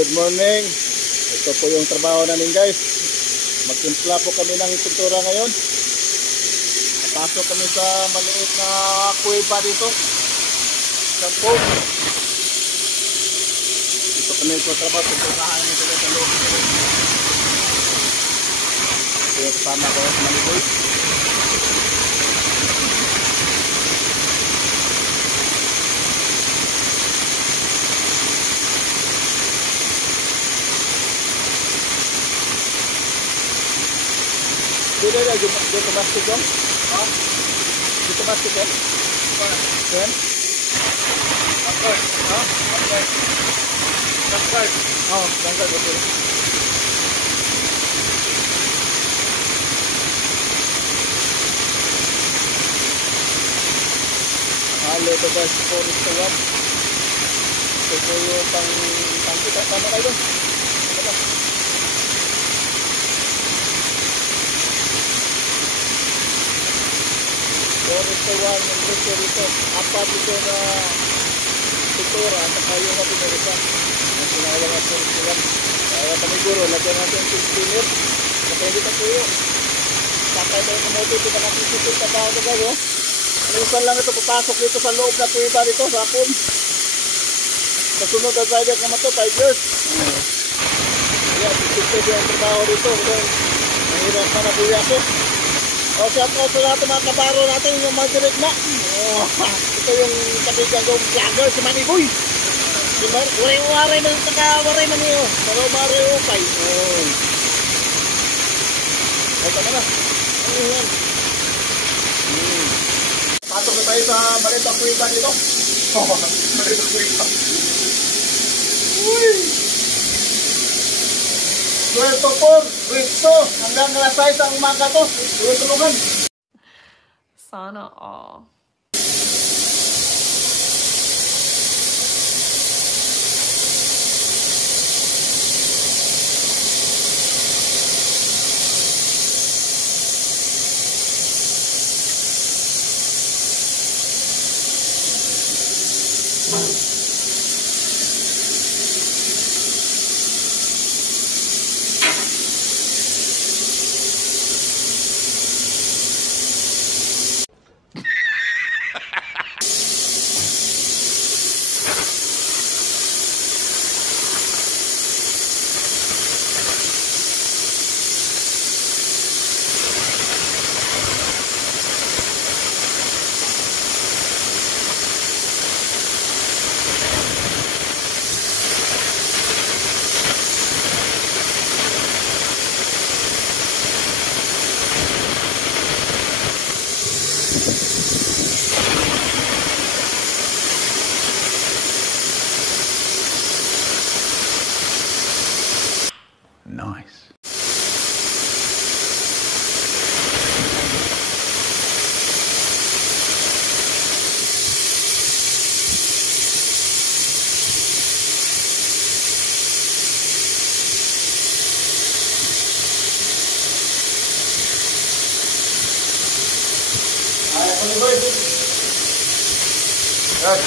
good morning. Ito po yung trabaho namin guys. Magtimpla po kami ng pintura ngayon. Pasok kami sa maliit na kuweba dito. Sa po. Dito kami po trabaho. Pinturahan nito sa loob. Ito yung kasama ko sa Maliboy. Dito na, dito mastic ko? Ha? Dito mastic ko? Yan? Upward. Ha? Upward. Upward. Oo, upward. Okay. Halo ito guys, 4 to 1. Ito po yung pangkita. Tama kayo doon? Tama ba? Ito one yung gusto rito. Apat ito na pintura at saka yung kapinurita. Ang pinakalang at ito one. Kaya paniguro, lagyan natin yung spinner. Kaya hindi na tuyo. Sakay tayo ng moto, ito natin sisip sa baho na gano'n. Minsan lang ito papasok dito sa loob na tuwiba dito sa akon. Sa sunod na driver naman ito, 5 years. Kaya sisip yung trabaho dito. Mahirap na nabuya ako. O, shout out sa lahat ng mga kabaro natin, yung mga direct na. Ito yung katigang kong vlogger, si Manny Boy. Waray-waray man, waray man niyo. Pero waray-upay. O, tama na. Ano yan? Pasok na tayo sa Malitang Kuweba dito. Malitang Kuweba. Uy! 12 to 4, Rito, hanggang alas 6 ang umaga to. Tulungan. Sana all. Nice. Ay, Manny Boy. Yes.